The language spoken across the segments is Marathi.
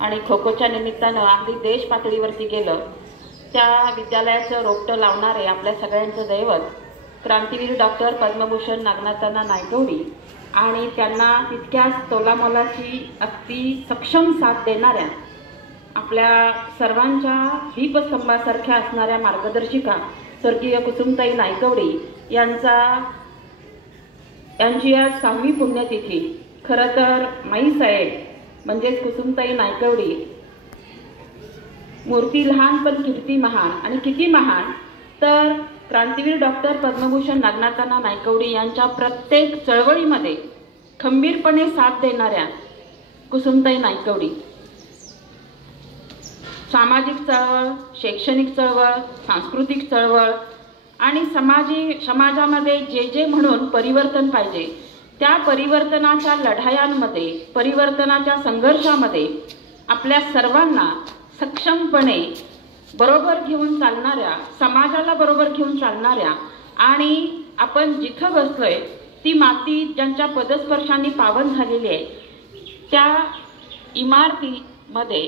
आणि खो खोच्या निमित्तानं अगदी देश पातळीवरती गेलं, त्या विद्यालयाचं रोपटं लावणारे आपल्या सगळ्यांचं दैवत क्रांतीवीर डॉक्टर पद्मभूषण नागनाथांना नायकवडी आणि त्यांना तितक्याच तोलामोलाची अगदी सक्षम साथ देणाऱ्या आपल्या सर्वांच्या दीपस्तंभासारख्या असणाऱ्या मार्गदर्शिका स्वर्गीय कुसुमताई नायकवडी यांची आज 6वी पुण्यतिथी। खरं तर माईसाहेब म्हणजेच कुसुमताई नायकवडी मूर्ती लहान पण कीर्ती महान, आणि किती महान तर क्रांतीवीर डॉक्टर पद्मभूषण नागनाथांना नायकवडी यांच्या प्रत्येक चळवळीमध्ये खंबीरपणे साथ देणाऱ्या कुसुमताई नायकवडी। सामाजिक चळवळ, शैक्षणिक चळवळ, सांस्कृतिक चळवळ आणि समाजामध्ये जे म्हणून परिवर्तन पाहिजे त्या परिवर्तनाच्या लढायांमध्ये, परिवर्तनाच्या संघर्षामध्ये आपल्या सर्वांना सक्षमपणे बरोबर घेऊन चालणाऱ्या, समाजाला बरोबर घेऊन चालणाऱ्या आणि आपण जिथं बसलोय ती माती ज्यांच्या पदस्पर्शांनी पावन झालेली आहे त्या इमारतीमध्ये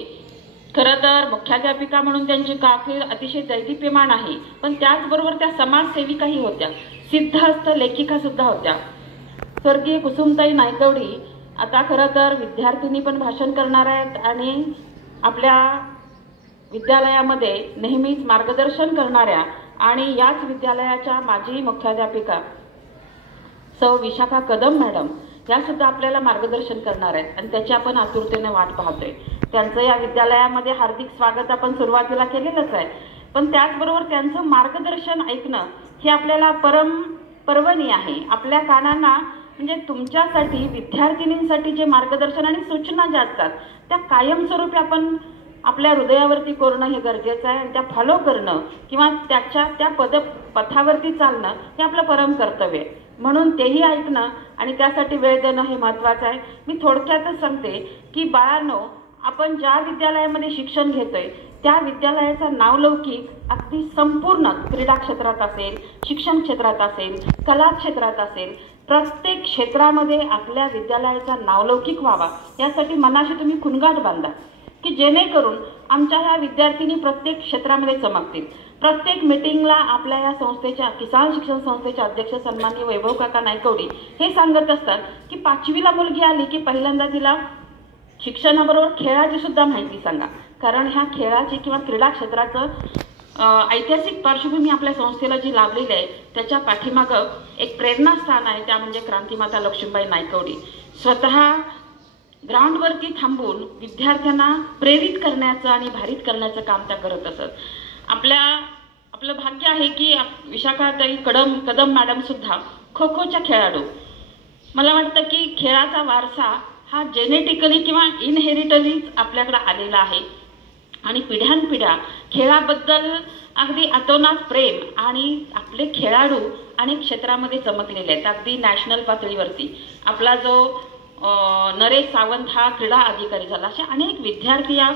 खरं तर मुख्याध्यापिका म्हणून त्यांची कारकीर्द अतिशय दैदिप्यमान आहे, पण त्याचबरोबर त्या समाजसेविकाही होत्या, सिद्धहस्त लेखिका सुद्धा होत्या। स्वर्गीय कुसुमताई नायकवडी आता खरं तर विद्यार्थिनी पण भाषण करणार आहेत आणि आपल्या विद्यालयामध्ये नेहमीच मार्गदर्शन करणाऱ्या आणि याच विद्यालयाच्या माजी मुख्याध्यापिका सौ विशाखा कदम मॅडम या सुद्धा आपल्याला मार्गदर्शन करणार आहेत आणि त्याची आपण आतुरतेने वाट पाहतोय। त्यांचं या विद्यालयामध्ये हार्दिक स्वागत आपण सुरुवातीला केलेलंच आहे, पण त्याचबरोबर त्यांचं मार्गदर्शन ऐकणं हे आपल्याला पर्वणी आहे। आपल्या कानांना म्हणजे तुमच्यासाठी, विद्यार्थिनींसाठी जे मार्गदर्शन आणि सूचना ज्या असतात त्या कायमस्वरूपी आपण आपल्या हृदयावरती कोरणं हे गरजेचं आहे आणि त्या फॉलो करणं किंवा त्या पथावरती चालणं हे आपलं परम कर्तव्य आहे। म्हणून तेही ऐकणं आणि त्यासाठी वेळ देणं हे महत्त्वाचं आहे। मी थोडक्यातच सांगते की बाळांनो, आपण ज्या विद्यालयामध्ये शिक्षण घेतोय त्या विद्यालयाचा नावलौकिक अगदी संपूर्ण क्रीडा क्षेत्रात असेल, शिक्षण क्षेत्रात असेल, कला क्षेत्रात असेल, प्रत्येक क्षेत्रामध्ये आपल्या विद्यालयाचा नावलौकिक व्हावा यासाठी मनाशी तुम्ही खुणगाठ बांधा की जेणेकरून आमच्या ह्या विद्यार्थिनी प्रत्येक क्षेत्रामध्ये चमकतील। प्रत्येक मीटिंगला आपल्या या संस्थेच्या, किसान शिक्षण संस्थेच्या अध्यक्ष सन्माननीय वैभव काका नायकवडी हे सांगत असतात की 5वीला मुलगी आली की पहिल्यांदा तिला शिक्षणाबरोबर खेळाची सुद्धा माहिती सांगा, कारण ह्या खेळाची किंवा क्रीडा क्षेत्राचं ऐतिहासिक पार्श्वभूमी आपल्या संस्थेला जी लाभलेली आहे त्याच्या पाठीमागं एक प्रेरणास्थान आहे, त्या म्हणजे क्रांतीमाता लक्ष्मीबाई नायकवडी स्वतः ग्राउंडवरती थांबून विद्यार्थ्यांना प्रेरित करण्याचं आणि भारित करण्याचं काम त्या करत असत। आपलं भाग्य आहे की विशाखाताई कदम मॅडम सुद्धा खो खोच्या खेळाडू। मला वाटतं की खेळाचा वारसा हा जेनेटिकली किंवा इनहेरिटलीच आपल्याकडे आलेला आहे आणि पिढ्यानपिढ्या खेळाबद्दल अगदी अतोनात प्रेम आणि आपले खेळाडू अनेक क्षेत्रामध्ये चमकलेले आहेत। अगदी नॅशनल पातळीवरती आपला जो नरेश सावंत हा क्रीडा अधिकारी झाला, अशा अनेक विद्यार्थी या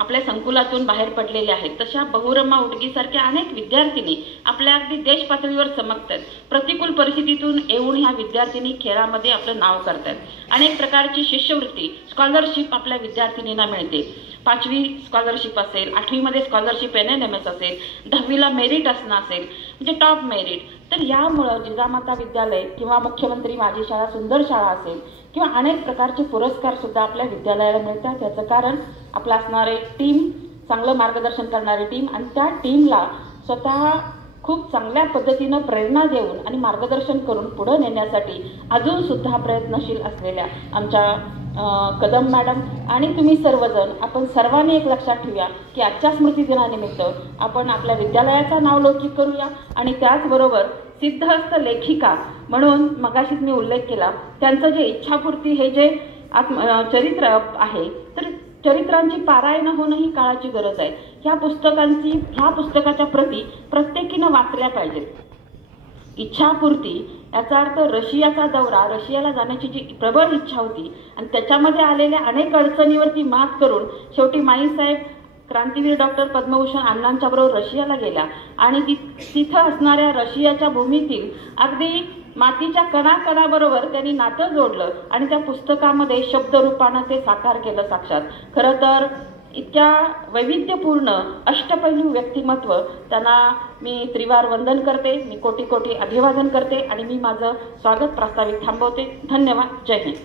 आपल्या संकुलातून बाहेर पडलेले आहेत। तशा बहुरम्मा उटगीसारख्या अनेक विद्यार्थिनी आपल्या अगदी देश पातळीवर चमकतात। प्रतिकूल परिस्थितीतून येऊन ह्या विद्यार्थिनी खेळामध्ये आपलं नाव करतात। अनेक प्रकारची शिष्यवृत्ती, स्कॉलरशिप आपल्या विद्यार्थिनींना मिळते। 5वी स्कॉलरशिप असेल, 8वीमध्ये स्कॉलरशिप NNMS असेल, 10वीला मेरिट असणं असेल म्हणजे टॉप मेरिट। तर यामुळं जिजामाता विद्यालय किंवा मुख्यमंत्री माझी शाळा सुंदर शाळा असेल किंवा अनेक प्रकारचे पुरस्कार सुद्धा आपल्या विद्यालयाला मिळतात। त्याचं कारण आपलं असणारे टीम, चांगलं मार्गदर्शन करणारी टीम आणि त्या टीमला स्वतः खूप चांगल्या पद्धतीनं प्रेरणा देऊन आणि मार्गदर्शन करून पुढे नेण्यासाठी अजून सुद्धा प्रयत्नशील असलेल्या आमच्या कदम मॅडम आणि तुम्ही सर्वजण, आपण सर्वांनी एक लक्षात ठेवूया की आजच्या स्मृतिदिनानिमित्त आपण आपल्या विद्यालयाचा नावलौकिक करूया आणि त्याचबरोबर सिद्धहस्त लेखिका म्हणून मगाशीच मी उल्लेख केला त्यांचं जे इच्छापूर्ती हे जे चरित्र आहे, तर चरित्रांची पारायण होणं ही काळाची गरज आहे। ह्या पुस्तकाच्या प्रती प्रत्येकीनं वाचल्या पाहिजेत। इच्छापूर्ती याचा अर्थ रशियाचा दौरा, रशियाला जाण्याची जी प्रबळ इच्छा होती आणि त्याच्यामध्ये आलेल्या अनेक अडचणीवरती मात करून शेवटी माईसाहेब क्रांतीवीर डॉक्टर पद्मभूषण अण्णांच्या बरोबर रशियाला गेल्या आणि तिथं असणाऱ्या रशियाच्या भूमीतील अगदी मातीच्या कणाकणाबरोबर त्यांनी नातं जोडलं आणि त्या पुस्तकामध्ये शब्दरूपानं ते साकार केलं साक्षात. खरं तर इतक्या वैविध्यपूर्ण अष्टपैलू व्यक्तिमत्व त्यांना मी त्रिवार वंदन करते, मी कोटी कोटी अभिवादन करते आणि मी माझं स्वागत प्रास्ताविक थांबवते. धन्यवाद. जय हिंद.